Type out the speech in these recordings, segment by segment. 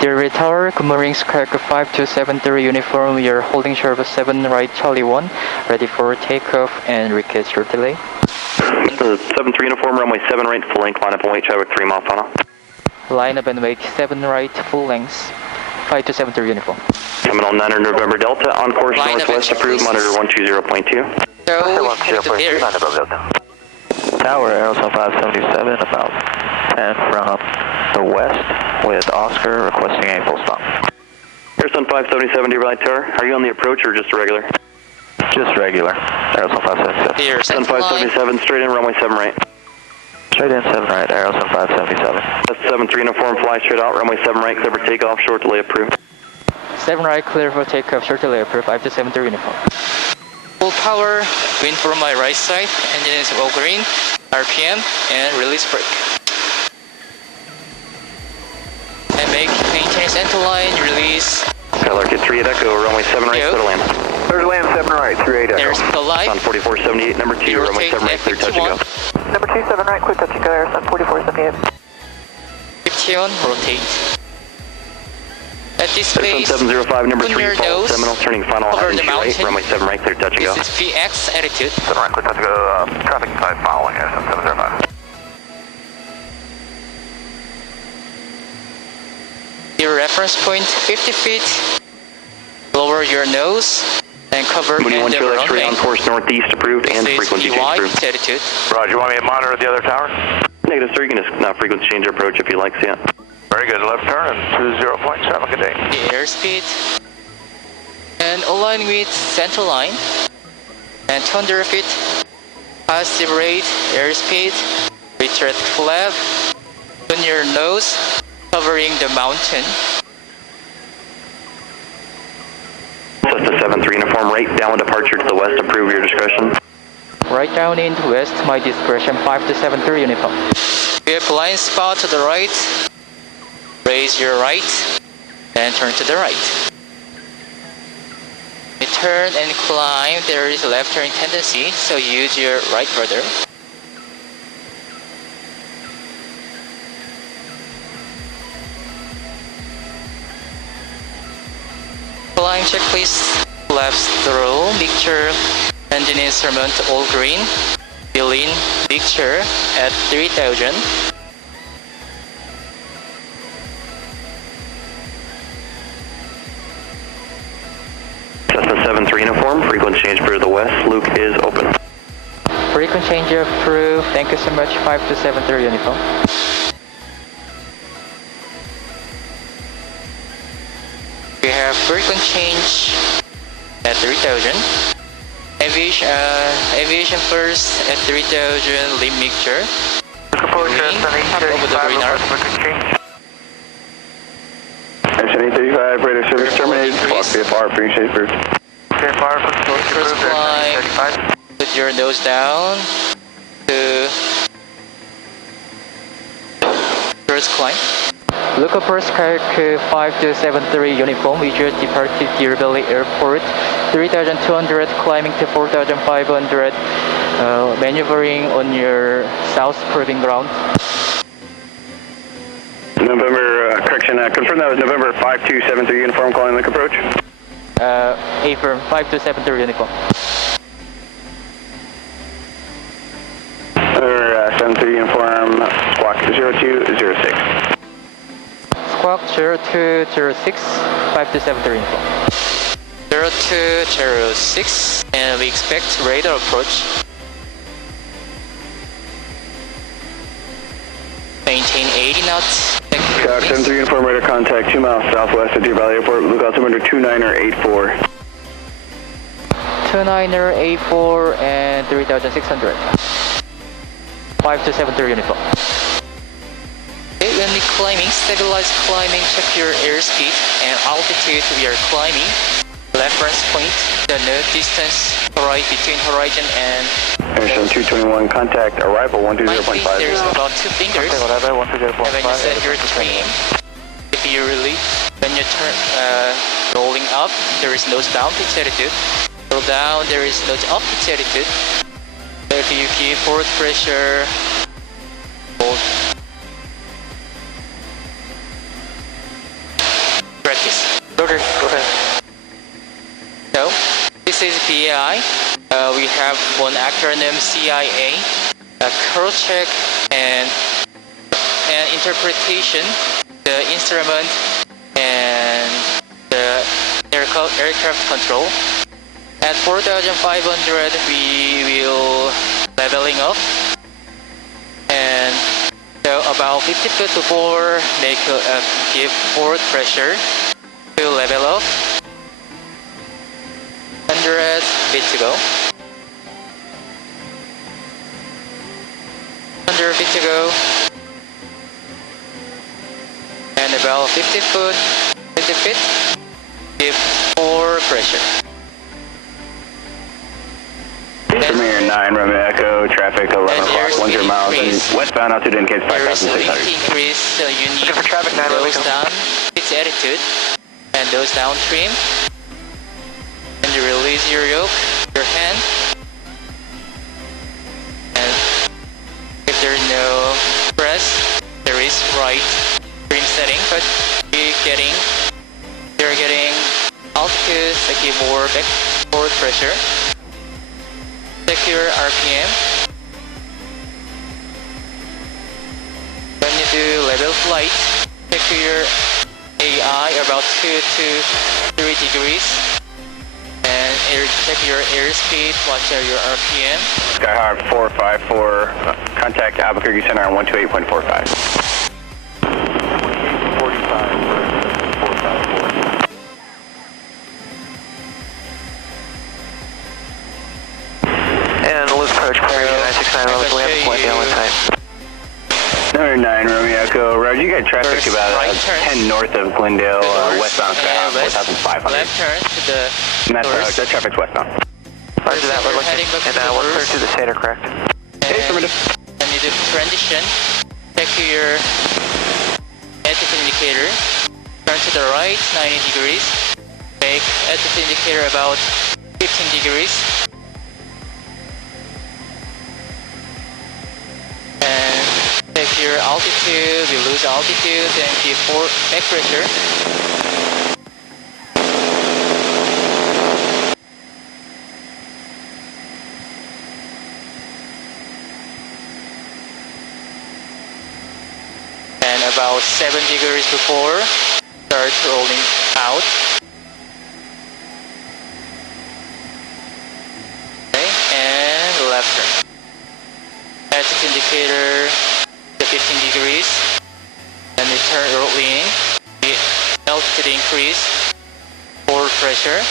Dear Tower, good morning, Squawk 5273 uniform. We are holding short of 7 right Charlie 1, ready for takeoff and request your delay. 7-3 uniform, runway 7 right, full length, line up and wait, traffic 3 mile final. Line up and wait, 7 right, full length, 5273 uniform. Terminal 9 November Delta, on course Line northwest, approved, monitor 120.2. So, Tower, Aerosol 577, about 10 from the west, with Oscar requesting a full stop. Aerosol 577, dear Light Tower, are you on the approach or just a regular? Just regular, Aerosol 577. here, Aerosol 577, straight in, runway 7 right. Straight in 7 right, Aerosol 577. That's 7-3 uniform, fly straight out, runway 7 right, clear for takeoff, short delay approved. 7 right, clear for takeoff, short delay approved, 5273 uniform. Full power, wind from my right side, engine is all green, RPM, and release brake. And maintain center line, release. Skylark at 3 at Echo, runway 7 right, clear to land. Clear to land 7 right, 38 Echo. There's the light. On 4478, number 2, runway 7 right, clear touch and go. Number 2, 7 right, clear touch and go, Aerosol 4478. 15, rotate. At this Aerosol phase, 705, number open 3, your Paul nose, Seminole, turning final cover line the 2 right, mountain. runway 7 right, clear touch and go. This is VX attitude. 7 right, clear touch and go, traffic 5 following, Aerosol 705. Your reference point 50 feet. Lower your nose and cover Mooney 1 the Trail X-ray runway. on course northeast approved and This is frequency change VY approved. attitude. Roger, you want me to monitor the other tower? Negative, sir. You can just frequency change your approach if you like, see it. Very good, left turn and 20.7, good day. The airspeed. And align with center line. And 200 feet. Positive rate, airspeed. Retract flap. On your nose, covering the mountain. Cessna 73 uniform, rate downwind departure to the west, approve your discretion. Right down into west, my discretion 5273 uniform. We have blind spot to the right. Raise your right and turn to the right. You turn and climb, there is a left turn tendency, so use your right rudder. Climb checklist, flaps through, mixture, engine instrument all green, fill-in, mixture at 3000. Cessna 73 uniform, frequency change for the west, Luke is open. Frequent change approved, thank you so much, 5273 uniform. We have frequent change at 3000. Aviation first at 3000, lead mixture. Approach over the green arc. SN835, radar service terminated, squawk VFR, appreciate approved. VFR, First climb, put your nose down to first climb. Local first Skylark 5273 uniform, we just departed Deer Valley Airport, 3200 climbing to 4500, maneuvering on your south proving ground. November, confirm that was November 5273 uniform calling link approach. Affirm 5273 uniform. 73 uniform, squawk 0206. Squawk 0206, 5273 uniform. 0206, and we expect radar approach. Maintain 80 knots. Squawk 73 uniform, radar contact 2 miles southwest of Deer Valley Airport, look altimeter 2984. 2984 and 3600. 5273 uniform. Okay, when we climbing, stabilize climbing, check your airspeed and altitude we are climbing. Reference point, the node distance right between horizon and Airstone 221, contact arrival 120.5. there's about 2 fingers. Okay, whatever, 120.5. And when you set your trim, if you release, when you turn rolling up, there is no down pitch attitude. Roll down, there is no up pitch attitude. So if you keep forward pressure, hold. This is BAI. We have one acronym CIA, cross-check and interpretation, the instrument and the aircraft control. At 4,500 we will leveling up, and so about 50 foot before make give forward pressure to level up. 100 feet to go. 100 feet to go. And about 50 feet, give forward pressure. Premier 9, Romeo Echo, traffic 11 o'clock, 10 miles, and westbound altitude indicates There is 5,600. weight increase, so you need for traffic 9, those Romeo. down, its attitude, and those down trim. And you release your yoke, your hand. And if there's no press, there is right trim setting, but you're getting altitude that give more back forward pressure. Secure RPM. When you do level flight, secure AI about 2 to 3 degrees. And check your airspeed, watch out your RPM. Skyhawk 454, contact Albuquerque Center on 128.45. 454. And loose approach, Premier 969, Romeo, we have a point down with time. Number 9, Romeo Echo, Roger, you got traffic First about right turn. 10 north of Glendale, westbound Skyhawk and 4,500. left turn to the And that's doors. that traffic's westbound. Roger that, we're looking, heading back to and the we're clear doors. to the SATR, correct? Hey, affirmative. When you do transition, check your altitude indicator. Turn to the right 90 degrees. Make altitude indicator about 15 degrees. And check your altitude. You lose altitude and give back pressure. And about 7 degrees before, start rolling out. Okay, and left turn. Altitude indicator to 15 degrees. And you turn rolling. The altitude increase. Forward pressure.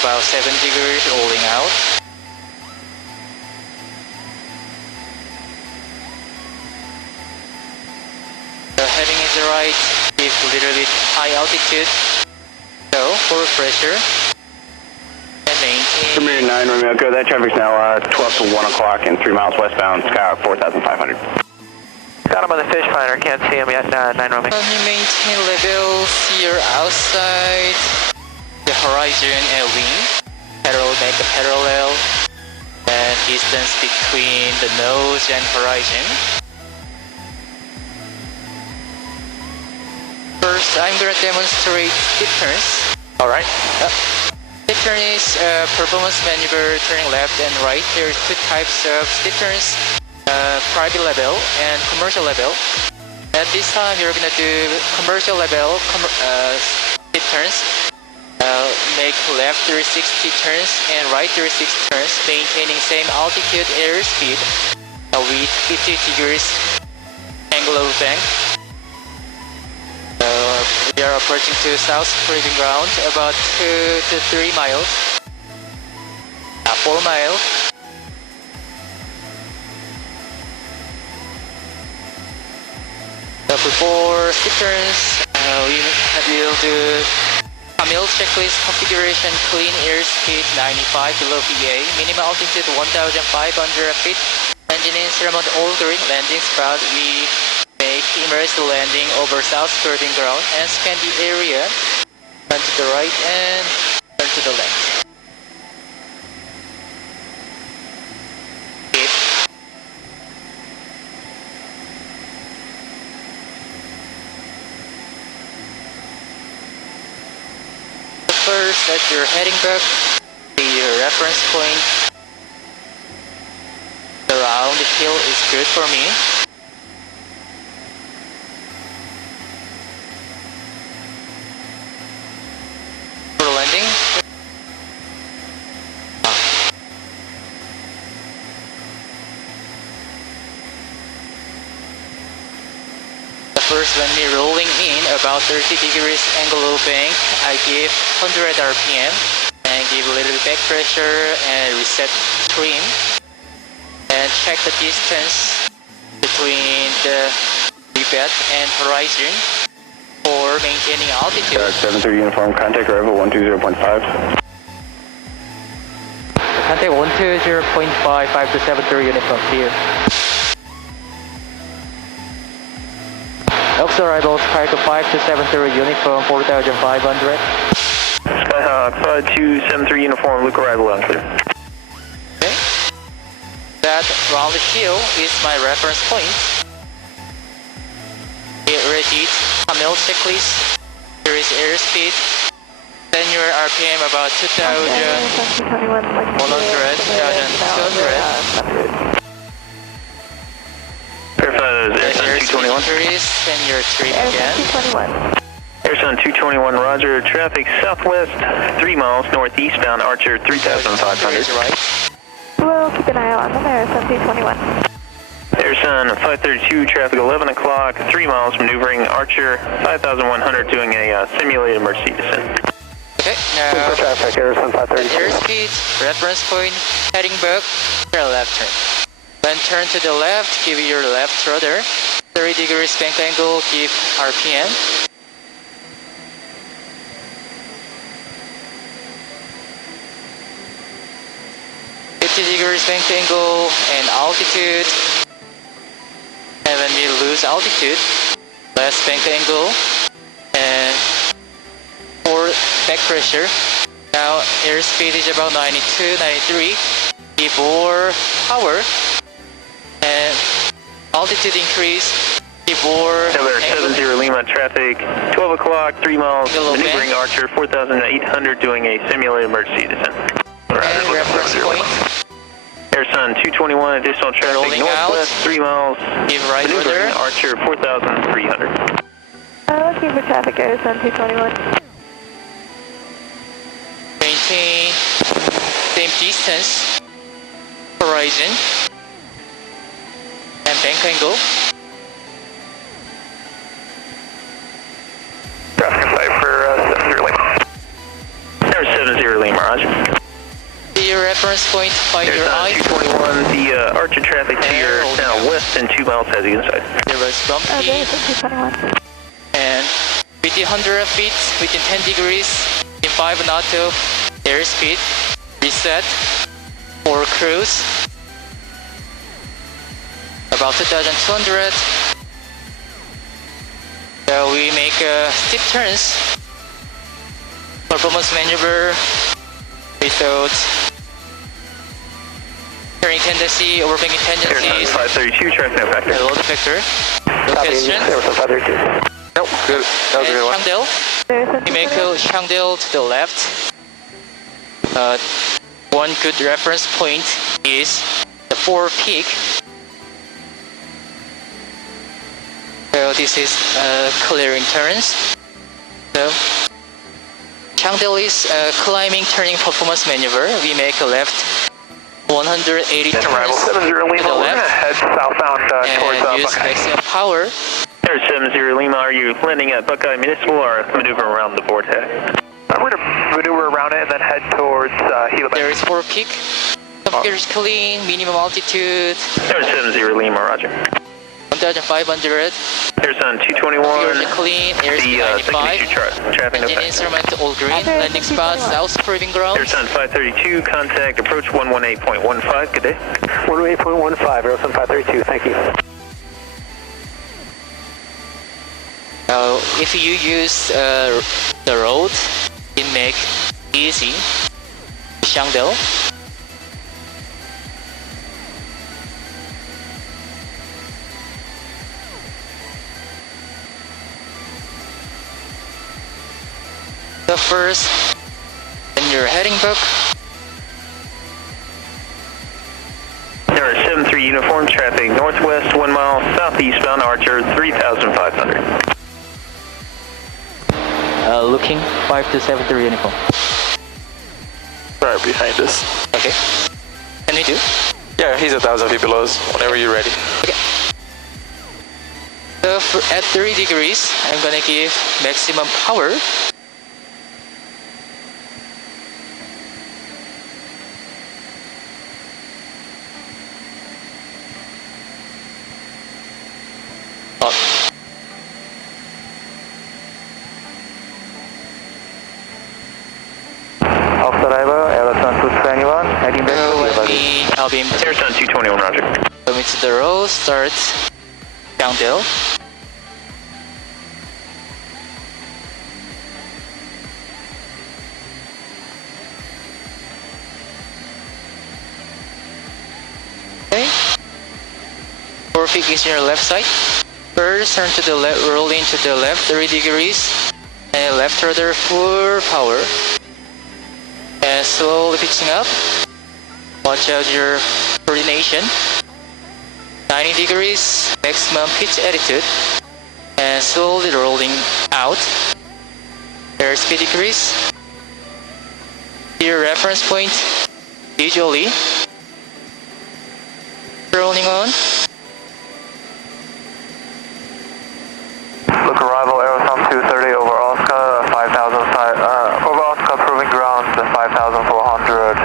About 7 degrees rolling out. The heading is right, give a little bit high altitude. So, forward pressure. And maintain. Premier 9, Romeo Echo, that traffic's now 12 to 1 o'clock and 3 miles westbound, Skyhawk 4,500. Got him on the fish finder, can't see him yet, 9 Romeo. When you maintain level, see your outside, the horizon and wing. Make a parallel. And distance between the nose and horizon. First, I'm going to demonstrate stiff turns. Alright. Stiff turn is performance maneuver, turning left and right. There are two types of stiff turns, private level and commercial level. At this time, you're going to do commercial level stiff turns. Make left 360 turns and right 360 turns, maintaining same altitude airspeed with 50 degrees angle of bank. We are approaching to South Proving Ground, about 2 to 3 miles. 4 miles. Before stiff turns, we will do Camille checklist configuration, clean airspeed 95 below VA, minimum altitude 1,500 feet, engine instrument ordering, landing spot. We make emergency landing over South Proving Ground and scan the area. Turn to the right and turn to the left. first, as you're heading back, the reference point around the hill is good for me. For landing. First, when we're rolling in about 30 degrees angle low bank, I give 100 RPM and give a little back pressure and reset trim and check the distance between the bed and horizon for maintaining altitude. 73 uniform, contact arrival 120.5. Contact 120.5, 5273 uniform here. Oaks arrival, Skyhawk 5273 uniform 4500. Skyhawk 5273 uniform, look arrival on clear. Okay. That round hill is my reference point. Get ready, Camille checklist. There is airspeed. Then your RPM about 2,100, 2,200. Verify those Airsun 221. And your trim again. 221. Airsun 221, roger. Traffic southwest, 3 miles northeastbound, Archer 3,500. Right. We'll keep an eye out on them, Airsun 221. Airsun 532, traffic 11 o'clock, 3 miles maneuvering, Archer 5,100, doing a simulated emergency descent. Okay, now traffic, Airsun 532. airspeed, reference point, heading back, turn left turn. Then turn to the left, give your left rudder, 30 degrees bank angle, give RPM. Degrees bank angle and altitude, and when we lose altitude, less bank angle and for back pressure. Now airspeed is about 92, 93, give more power and altitude increase, give more Number 70 Lima, traffic 12 o'clock, 3 miles Angle maneuvering, Archer 4,800, doing a simulated emergency descent. and reference point. Airsun 221, additional traffic Rolling northwest, out. 3 miles Give right maneuvering, rudder. Archer 4,300. Looking for traffic, Airsun 221. Maintain same distance, horizon, and bank angle. Traffic site for 70 Lima. Air 70 Lima, roger. Your reference point by your Airsun eye. 221, the Archer traffic to your Holding now out. west and 2 miles heading inside. There was bumpy. Airsun 221. And within 100 feet, within 10 degrees, in 5 knot of airspeed, reset for cruise, about 2,200. So we make steep turns, performance maneuver without turning tendency, overbanking Airsun tendencies, 532, traffic no factor. load factor, location. Airsun 532. Nope, good. That was a good one. Chandelle. Airsun We make 221. Chandelle to the left. One good reference point is the 4 peak. So this is clearing turns. So Chandelle is climbing turning performance maneuver. We make a left 180 turns Arrival 70 to Lima, the we're left gonna head southbound towards and use Buckeye. maximum power. Air 70 Lima, are you landing at Buckeye Municipal or maneuvering around the vortex? We're gonna maneuver around it and then head towards Gila. There is 4 peak. Computer is clean, minimum altitude Air 70 Lima, roger. 1,500. Airsun 221, Configuration clean, airspeed the 95. second traffic no Engine factor. instrument all green. Landing spot south proving ground. Airsun 532, contact approach 118.15, good day. 118.15, Airsun 532, thank you. Now, if you use the road, it make easy. Chandelle. The first your heading book. Number 73 uniform, traffic northwest 1 mile, southeastbound Archer 3500. Looking 5273 uniform. Right behind us. Okay. Can we do? Yeah, he's 1,000 feet below us. Whenever you're ready. Okay. So at 3 degrees, I'm gonna give maximum power. Up. Off arrival, Aerosun 221, heading back So to let Valley. me, I'll be Airsun 221, roger. coming to the roll, start Chandelle. Okay. 4 feet is your left side. First, turn to the left, roll into the left 3 degrees, and left rudder full power. And slowly pitching up. Watch out your coordination. 90 degrees, maximum pitch attitude. And slowly rolling out. There's 50 degrees. Your reference point visually. Rolling on. Look arrival, Aerosun 230 over Oscar, 5,000, over Oscar proving ground, 5,400,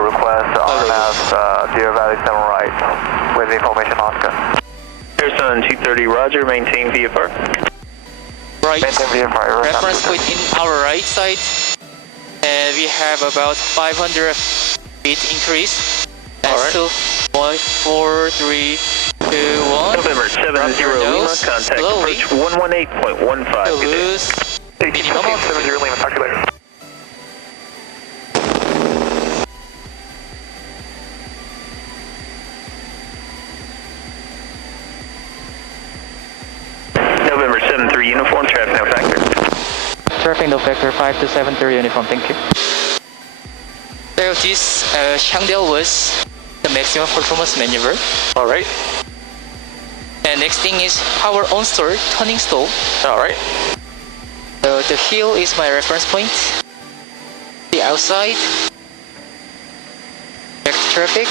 request RMS, Deer Valley 7 right, with information Oscar. Airsun 230, roger, maintain VFR. Right. Maintain VFR, Reference point in our right side. And we have about 500 feet increase. And Alright. so 5, 4, 3, 2, 1. November 70 Lima, nose, contact slowly. approach 118.15. To Good day. lose minimum 70 Lima, talk to you later. November 73 uniform, traffic no factor. traffic no factor 5273 uniform. Thank you. So this Chandelle was the maximum performance maneuver. Alright. And next thing is power on stall, turning stall. Alright. So the hill is my reference point. The outside. Check the traffic.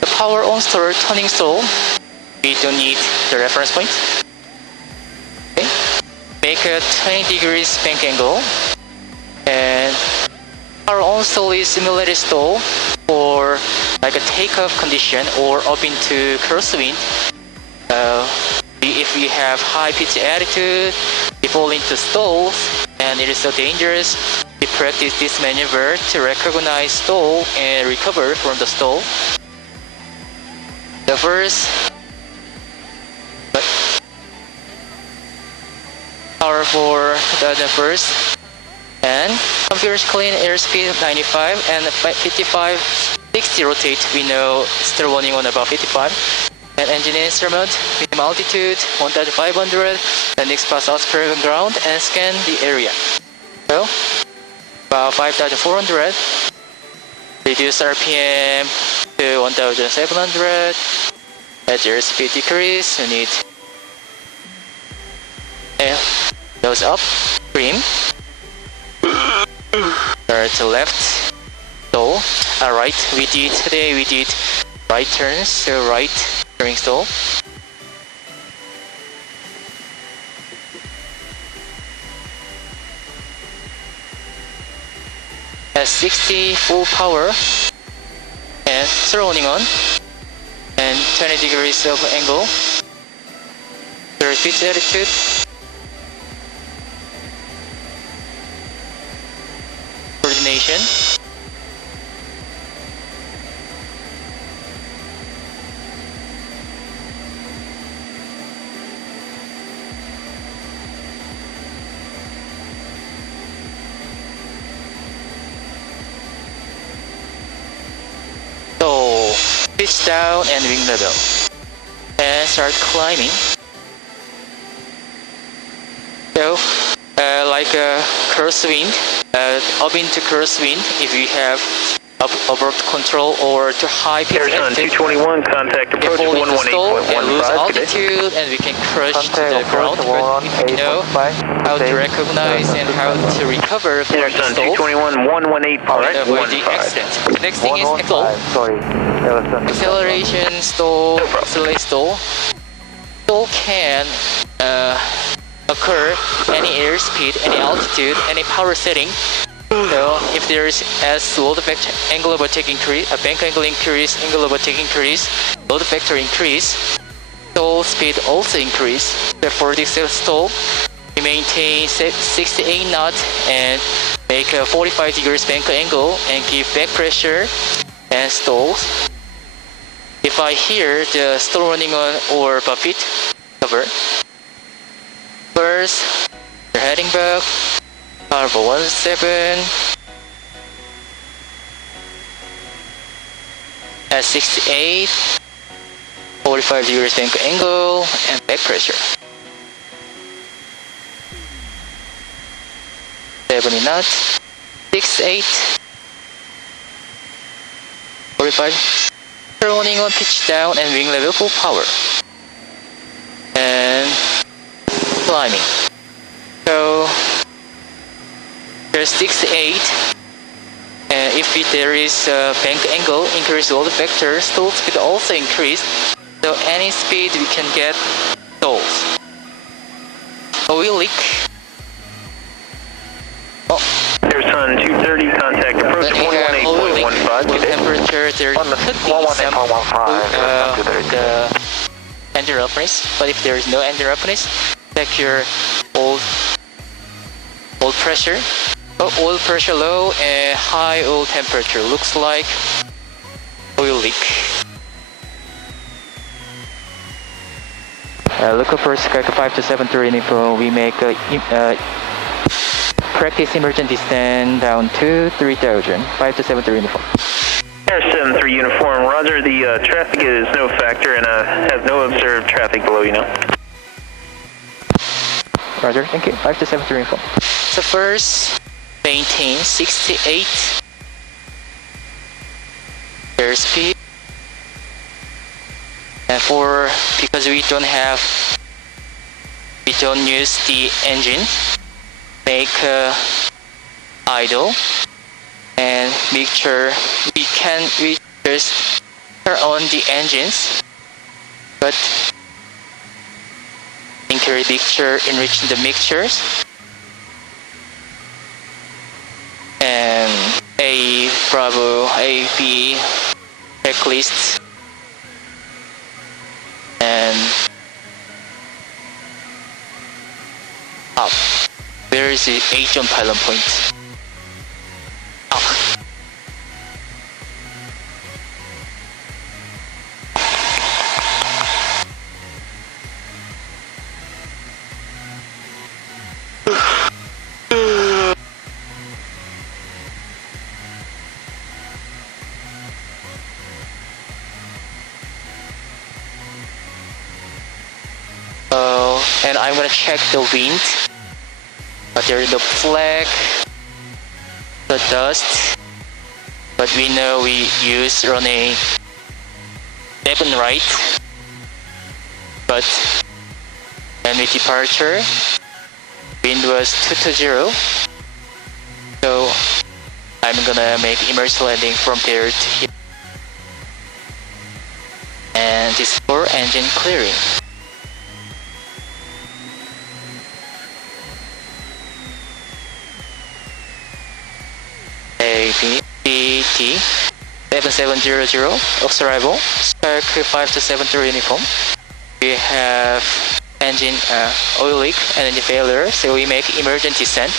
The power on stall, turning stall. We don't need the reference point. Okay. Make a 20 degrees bank angle. And our on stall is simulated stall for like a takeoff condition or up into crosswind. If we have high pitch attitude, we fall into stalls, and it is so dangerous. We practice this maneuver to recognize stall and recover from the stall. The first power for the first, and computers clean airspeed 95 and 55, 60 rotate. We know still running on about 55. And engine instrument, minimum altitude 1,500, and next pass out ground and scan the area. So about 5,400. Reduce RPM to 1,700. As your speed decrease, you need nose up, trim. Turn to left. So, alright, today we did right turns, so right turning stall. At 60 full power and throttling on and 20 degrees of angle. There's pitch attitude. Coordination. So pitch down and wing level. And start climbing. So, like a crosswind, up into crosswind, if we have abort control or to high pitch Arizona altitude, 221, contact approach fall into stall and lose 118.15 today. altitude, and we can crush to Contact the approach ground. But if we know 118.5. how to recognize and how to recover from the Arizona stalls, 221, 118.15. avoid the accident. Next thing is stall. 115, sorry. Arizona 221. Acceleration, stall, accelerate, stall. Stall can occur any airspeed, any altitude, any power setting. So if there is as load factor, angle of attack increase, bank angle increase, angle of attack increase, load factor increase, stall speed also increase. Therefore, this stall, we maintain 68 knots and make a 45 degrees bank angle and give back pressure and stalls. If I hear the stall running on or buffet, cover. First, you're heading back. Power 17 at 68, 45 degrees bank angle and back pressure. 70 knots, 68, 45. Turning on pitch down and wing level full power. And climbing. So there's 68, and if there is a bank angle, increase load factor, stall speed also increase. So any speed we can get stalls. Oil leak. Oh, Arizona 230, contact approach then we have oil leak. 118.15 Oil today. temperature, there could be some the engine roughness, but if there is no engine roughness, check your oil pressure. Oil pressure low and high oil temperature. Looks like oil leak. Local first Skype 5273 info. We make a practice emergent descent down to 3000. 5273 info. Air 73 uniform, roger. The traffic is no factor and has no observed traffic below you now. Roger, thank you. 5273 info. So first, maintain 68 airspeed. And because we don't use the engine, make idle and make sure we just turn on the engines, but increase mixture, enriching the mixtures. And A Bravo, A B checklist, and up. Where is the H on pylon point? Up. And I'm gonna check the wind, but there is no flag, the dust, but we know we use running 7 right, but when we departure, wind was 220, so I'm gonna make emergency landing from there to here, and this is for engine clearing. KDVT 7700, Ops arrival, Spark 5273 uniform. We have engine oil leak and engine failure, so we make emergency descent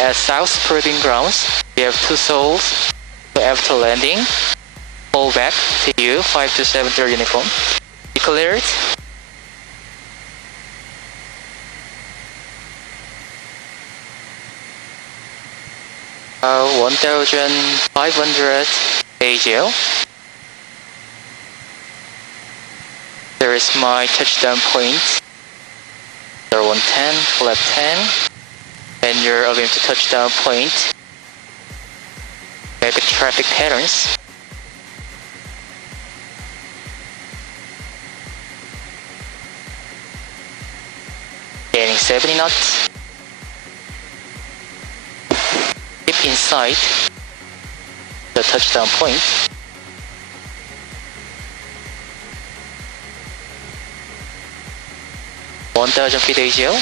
at South Proving Grounds. We have 2 souls, so after landing, fall back to you, 5273 uniform. Declared. Uh, 1500 AGL. There is my touchdown point. 110, flap 10, and you're going to touchdown point. Make traffic patterns. Gaining 70 knots. Keep inside the touchdown point. (1,000 feet AGL).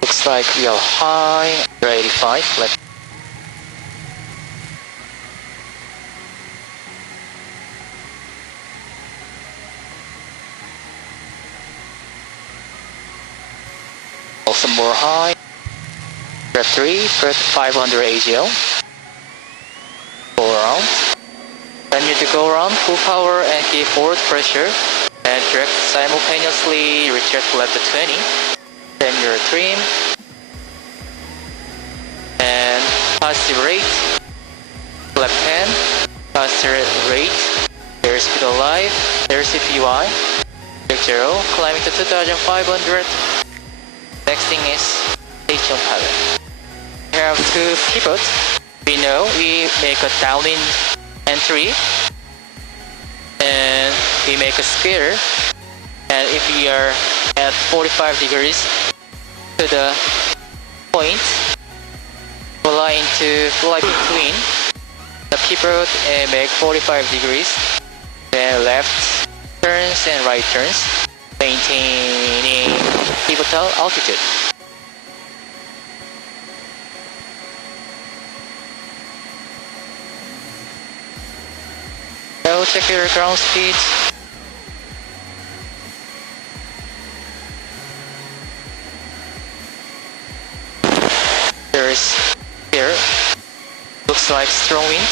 Looks like we are high, 85, left. Also more high, prep 3, prep 500 AGL. Go around. Then you to go around full power and keep forward pressure and direct simultaneously retract left to 20. Then your trim and positive rate, left hand, positive rate, there's speed alive, there's CFI, 0, climbing to 2500. Next thing is station pattern. We have two pivots. We know we make a downwind entry and we make a square, and if we are at 45 degrees to the point, fly between the pivot and make 45 degrees, then left turns and right turns, maintaining pivotal altitude. Now check your ground speed. Here, looks like strong wind.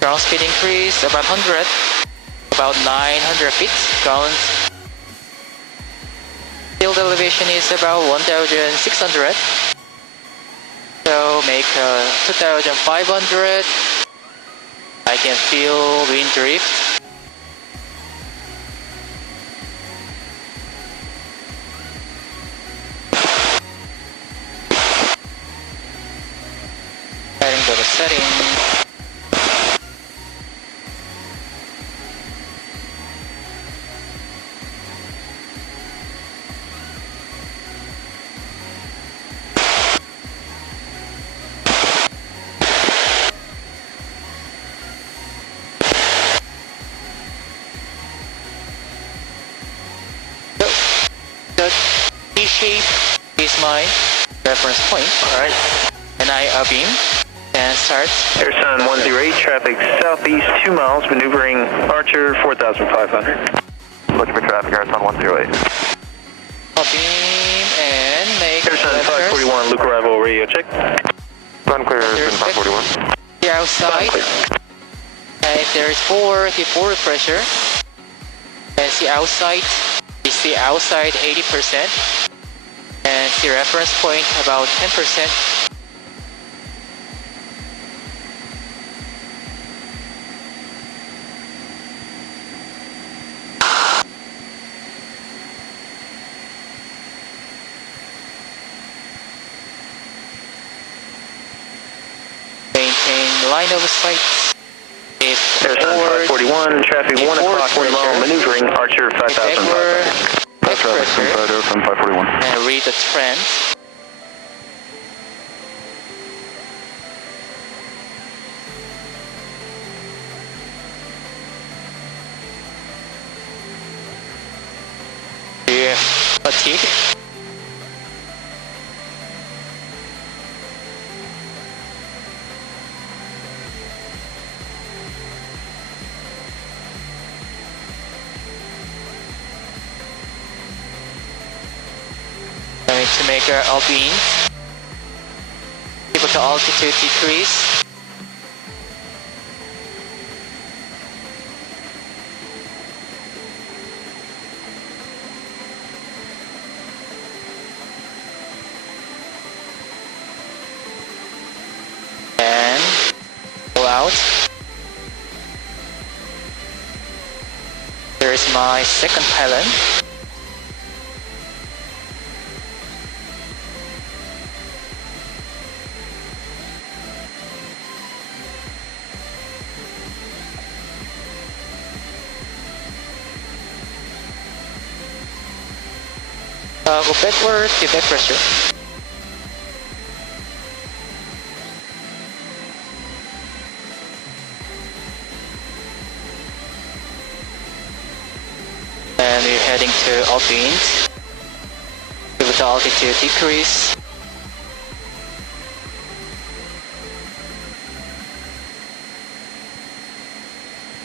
Ground speed increase about 100, about 900 feet. Ground field elevation is about 1,600. So make 2,500. I can feel wind drift. Heading to the setting. The D-shape is my reference point. Alright. And I beam. And start. Airsun 108, traffic southeast 2 miles, maneuvering Archer 4,500. Looking for traffic, Airsun 108. Beam and make Airsun 541, Luke arrival radio check. Run clear, Airsun 541. The outside. And if there is keep forward pressure. And see outside. You see outside 80%. And see reference point about 10%. Maintain line of sight. If Airsun 541, traffic 1 o'clock, 1 mile, maneuvering Archer 5,500. That's traffic inside Airsun 541. And read the trend. Yeah, fatigue. To make our alpine, pivotal altitude decrease. out. There is my second pylon. Go backward, give back pressure. And we're heading to upwind. Give the altitude decrease.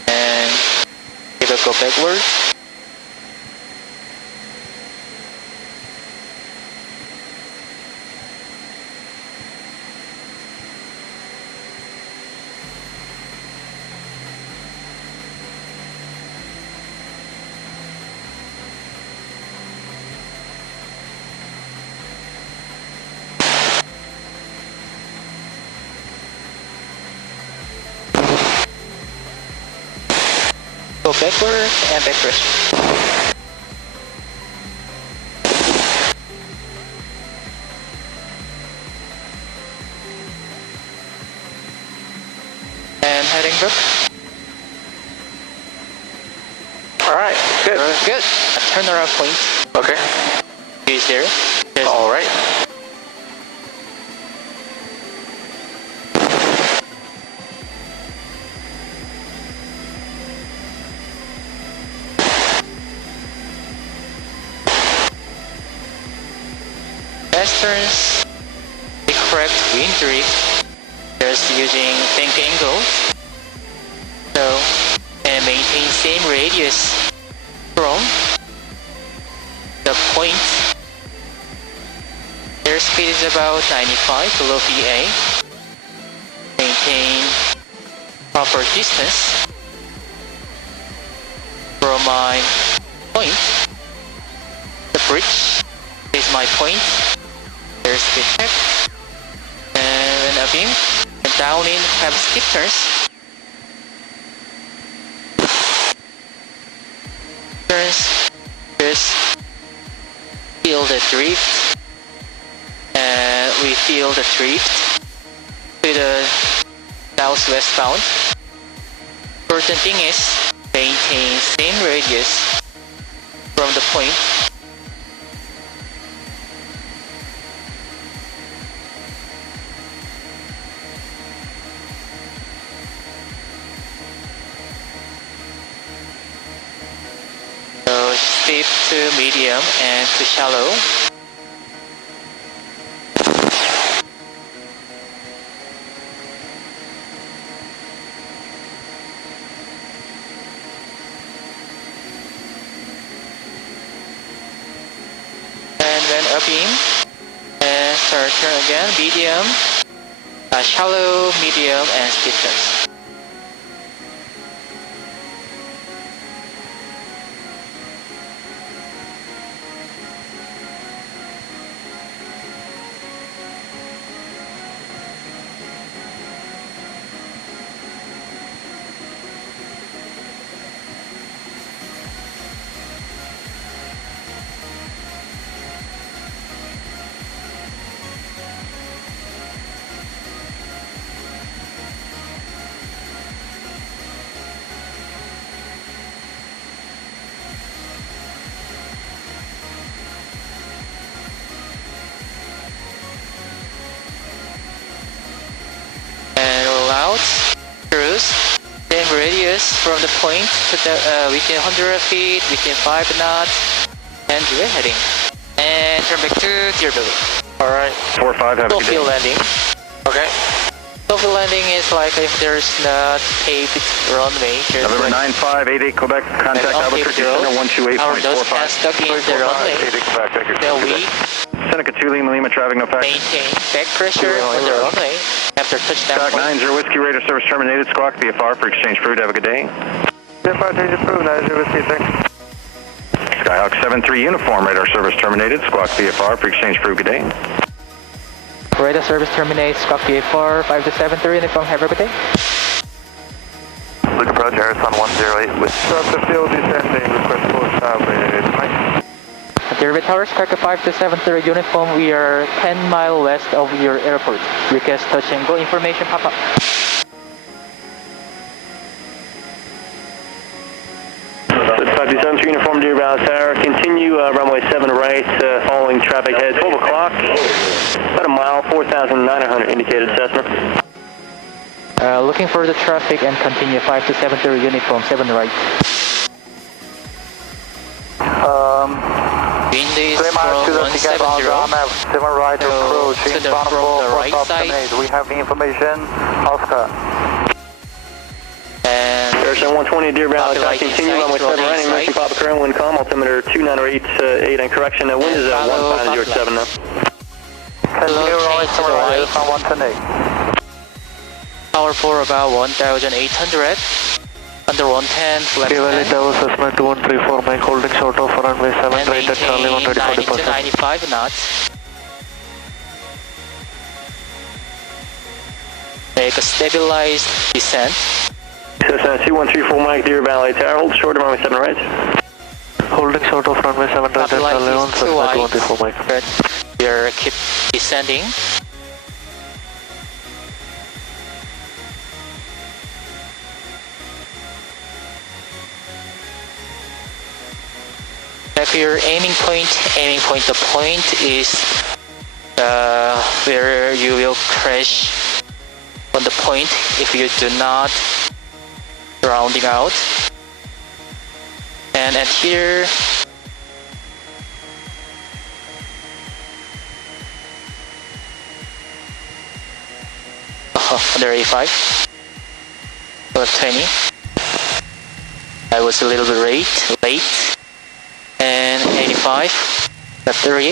And give it go backward. Go backward and back pressure. And heading back. Alright, good. Good. A turnaround point Okay. is there. There's Alright. fast turns, the correct wind drift, just using bank angles. So, and maintain same radius from the point. Airspeed is about 95 below VA. Maintain proper distance from my point. The bridge is my point. Airspeed check. And when upping and down in have steep turns. Turns, just feel the drift. And we feel the drift to the southwest bound. Important thing is maintain same radius from the point. So steep to medium and to shallow. Beam and start turn again, medium, shallow, medium, and steep turns. Cruise, same radius from the point to the within 100 feet, within 5 knots, and we're heading. And turn back to deer belly. Alright. 4-5, have a good day. Sophie landing. Okay. Sophie landing is like if there's not paved runway. November like 9588 Quebec, contact Albuquerque Center our nose can 128.45. stuck in the runway. Then we Seneca 2 Lima traffic, no factor. maintain back pressure on the runway after touchdown Stock point. 90 Whiskey Radar service terminated. Squawk VFR for exchange approved. Have a good day. VFR change approved, 90 Whiskey, thanks. Skyhawk 73 uniform radar service terminated. Squawk VFR for exchange approved. Good day. Radar service terminates, Squawk VFR 5273 uniform, have a good day. Look approach Arizona 108 with Structure field descending, request full stop with Mike. Derby Towers, Cracker 5273 uniform, we are 10 miles west of your airport. Request touch and go information pop up. That's 573 uniform, Deer Valley Tower. Continue runway 7 right, following traffic head 12 o'clock. About a mile, 4,900 indicated Cessna. Looking for the traffic and continue 5273 uniform, 7 right. Wind is 3 miles to from the ticket 170. on map, 7 right So, approach, to the- inbound from for the right South side. Grenade. We have the information, Oscar. And Arizona 120, Deer Valley Tower. Light Continue inside, runway 7 right, rolling emergency inside. Papa current wind calm, altimeter 2908, 8 and correction. Wind is Follow 1507 now. Hello, runway change to 7 the right, right. on 128. power for about 1,800. Under 110, flex Deer Valley 10. Tower, Cessna 2134, Mike holding short of runway 7 And right at Charlie maintain 1 ready 90 for to departure. 95 knots. Make a stabilized descent. Cessna 2134 Mike, Deer Valley Tower. Hold short of runway 7 right. Holding short of runway 7 right at Stabilize Charlie 1, is too Cessna wide. 214 Mike. But we're keep descending. If your aiming point, the point is where you will crash on the point if you do not rounding out. And at here, under A5, left 20. I was a little bit late. And 85, left 3.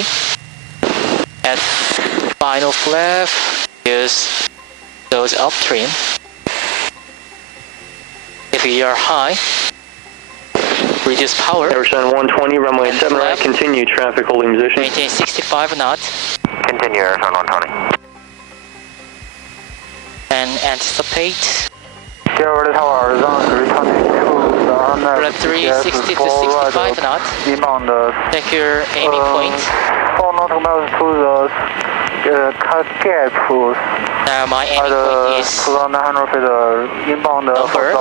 At final flap, use those upstream. If you are high, reduce power. Arizona 120, runway And 7 right. flap. Continue traffic holding position. Maintain 65 knots. continue Arizona 120. And anticipate. Deer Valley Tower, Arizona returning to the RMF. Flap 360 to 65 knots. Inbound Check your aiming point. 4 nautical miles to the gap Now my at aiming point is 2,900 feet inbound over.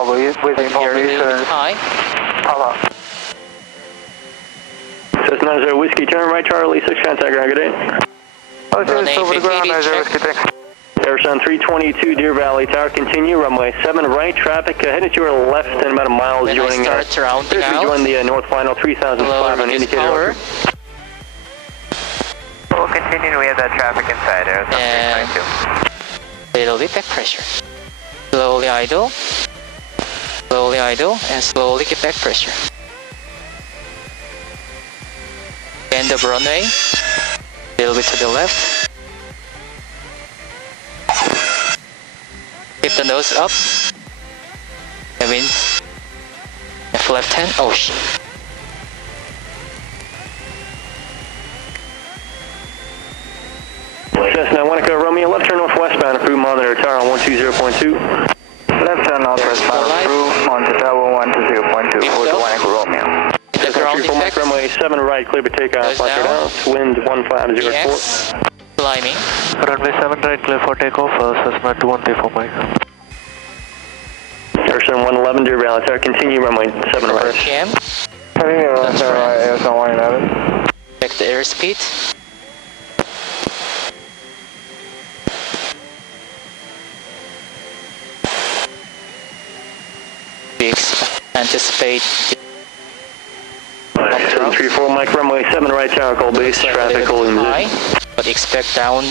with Here a little bit information. high. Papa. Cessna 0 Whiskey, turn right, Charlie 6, contact ground, good day. Runway Over the ground, 50, check. Whiskey, thanks. Arizona 322, Deer Valley Tower, continue runway 7 right, traffic headed to your left and about a mile Then I joining start rounding as we out. join the north final 3,500 Low reduce indicator. power. We'll continue, we have that traffic inside Arizona And 322. little bit back pressure. Slowly idle, and slowly get back pressure. End of runway, little bit to the left. Keep the nose up. I mean, left hand. Oh shit. Cessna 1 Echo Romeo, left turn northwestbound, approved monitor tower on 120.2. Left turn northwestbound, Light. through monitor tower 120.2 for the 1 Echo Romeo. The ground Cessna 34 Mike, effect. runway 7 right, clear for takeoff, Goes flight down. out, wind 1504. X. Climbing. Runway 7 right, clear for takeoff, Cessna 214 Mike. Arizona 111, Deer Valley Tower, continue runway 7 right. RPM. Heading That's right. Arizona 111. Check the airspeed. We anticipate 734 Mike, runway 7 right, tower, call base, traffic holding high, position. but expect down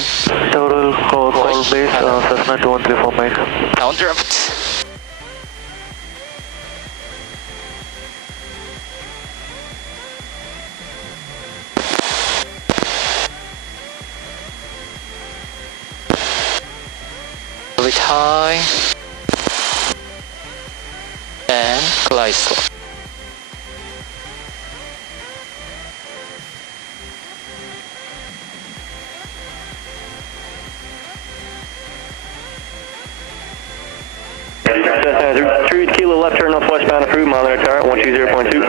Several call Push. base, Cessna 214 Mike. downdraft. A bit high and glide slow. Cessna 3 kilo left turn northwestbound approved, monitor tower 120.2.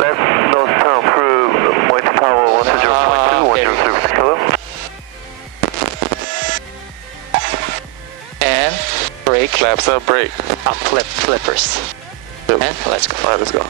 Left nose turn approved, monitor tower 120.2, 103 kilo. And brake. Flaps up, brake. Up flippers. Yep. And let's go. All right, let's go.